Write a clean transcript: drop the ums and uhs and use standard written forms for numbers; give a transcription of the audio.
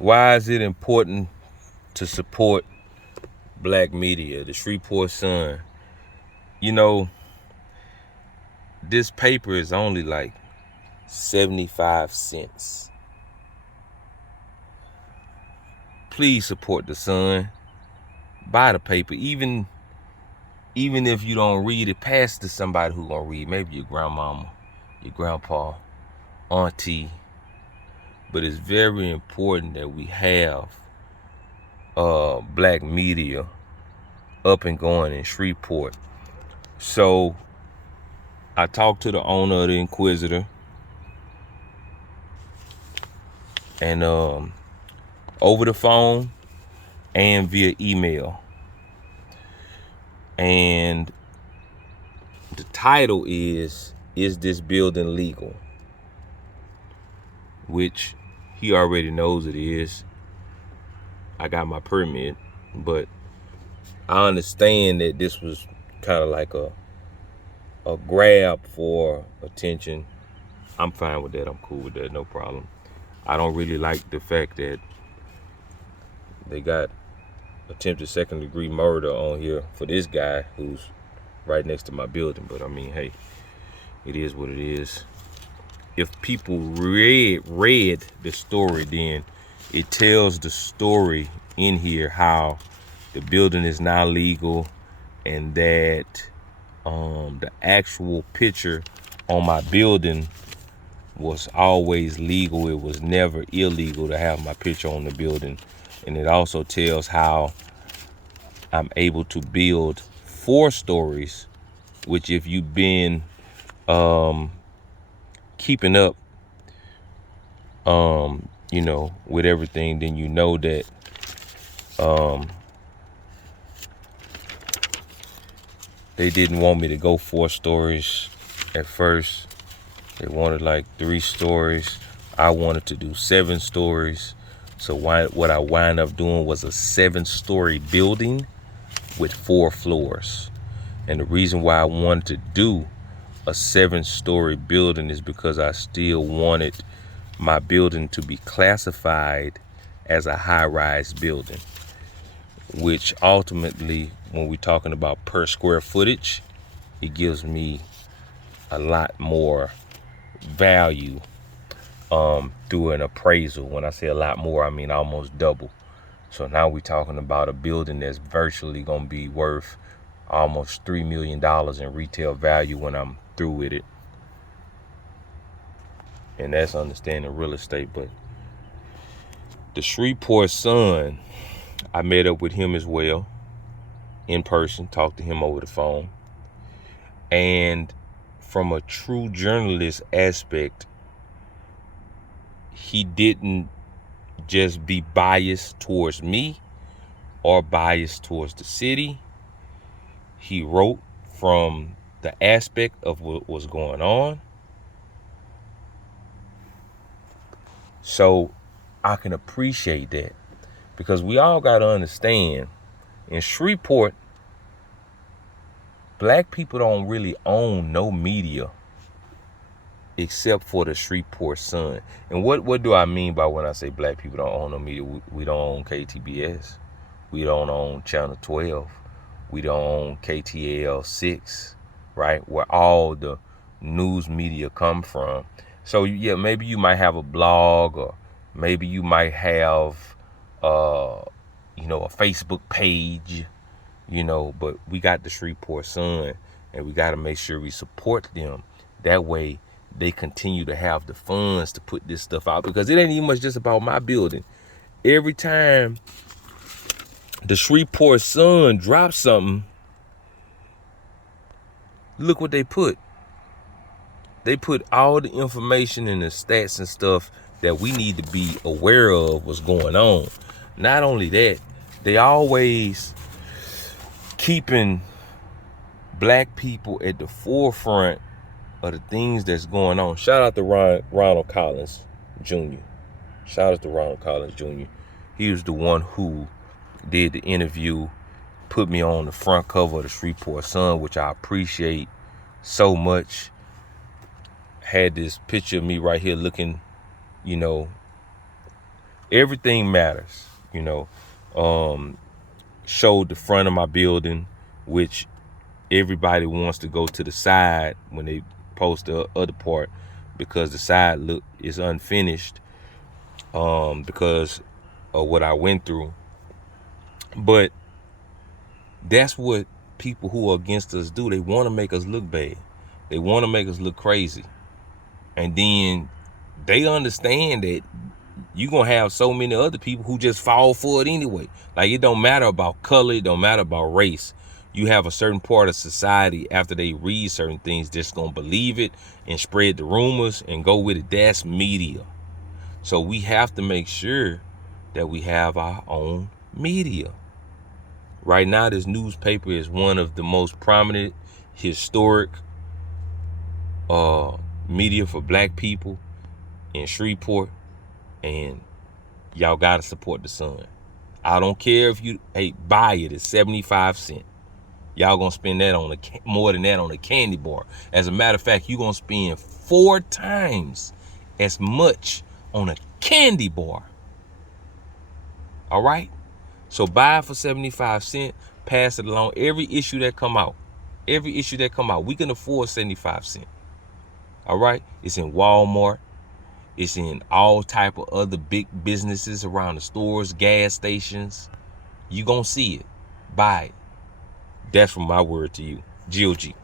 Why is it important to support black media? The Shreveport Sun. You know, this paper is only like 75 cents. Please support the Sun. Buy the paper. Even if you don't read it, pass it to somebody who gonna read. Maybe your grandmama, your grandpa, auntie. But it's very important that we have black media up and going in Shreveport. So I talked to the owner of the Inquisitor, and over the phone and via email. And the title is this building legal? Which he already knows it is. I got my permit, but I understand that this was kind of like a grab for attention. I'm fine with that. I'm cool with that. No problem. I don't really like the fact that they got attempted second-degree murder on here for this guy who's right next to my building. But I mean, hey, it is what it is. If people read the story, then it tells the story in here how the building is now legal, and that the actual picture on my building was always legal. It was never illegal to have my picture on the building. And it also tells how I'm able to build 4 stories, which if you've been keeping up, you know, with everything, then you know that they didn't want me to go 4 stories at first. They wanted like 3 stories. I wanted to do 7 stories. So what I wound up doing was a 7-story building with 4 floors. And the reason why I wanted to do a 7-story building is because I still wanted my building to be classified as a high-rise building, which ultimately, when we're talking about per square footage, it gives me a lot more value through an appraisal. When I say a lot more, I mean almost double. So now we're talking about a building that's virtually going to be worth almost $3 million in retail value when I'm through with it. And that's understanding real estate. But the Shreveport Sun, I met up with him as well in person, talked to him over the phone. And from a true journalist aspect, he didn't just be biased towards me or biased towards the city. He wrote from the aspect of what was going on. So I can appreciate that, because we all got to understand, in Shreveport, black people don't really own no media except for the Shreveport Sun. And what do I mean by when I say black people don't own no media? We don't own KTBS. We don't own Channel 12. We don't own KTAL 6, right? Where all the news media come from. So yeah, maybe you might have a blog, or maybe you might have, you know, a Facebook page, you know, but we got the Shreveport Sun, and we got to make sure we support them. That way they continue to have the funds to put this stuff out, because it ain't even much just about my building. Every time the Shreveport Sun drops something, look what they put. They put all the information and the stats and stuff that we need to be aware of what's going on. Not only that, they always keeping black people at the forefront of the things that's going on. Shout out to Ronald Collins Jr. Shout out to Ronald Collins Jr. He was the one who did the interview, put me on the front cover of the Shreveport Sun, which I appreciate so much. Had this picture of me right here looking, you know, everything matters, you know. Showed the front of my building, which everybody wants to go to the side when they post the other part, because the side look is unfinished, because of what I went through. But that's what people who are against us do. They want to make us look bad. They want to make us look crazy. And then they understand that you're going to have so many other people who just fall for it anyway. Like, it don't matter about color. It don't matter about race. You have a certain part of society, after they read certain things, just going to believe it and spread the rumors and go with it. That's media. So we have to make sure that we have our own media. Right now, this newspaper is one of the most prominent, historic media for black people in Shreveport, and y'all gotta support the Sun. I don't care if you buy it at 75 cents. Y'all gonna spend that on more than that on a candy bar. As a matter of fact, you're gonna spend 4 times as much on a candy bar. All right? So buy it for 75 cents, pass it along. Every issue that come out, we can afford 75 cents. All right? It's in Walmart. It's in all type of other big businesses around the stores, gas stations. You gonna see it. Buy it. That's from my word to you. GOG.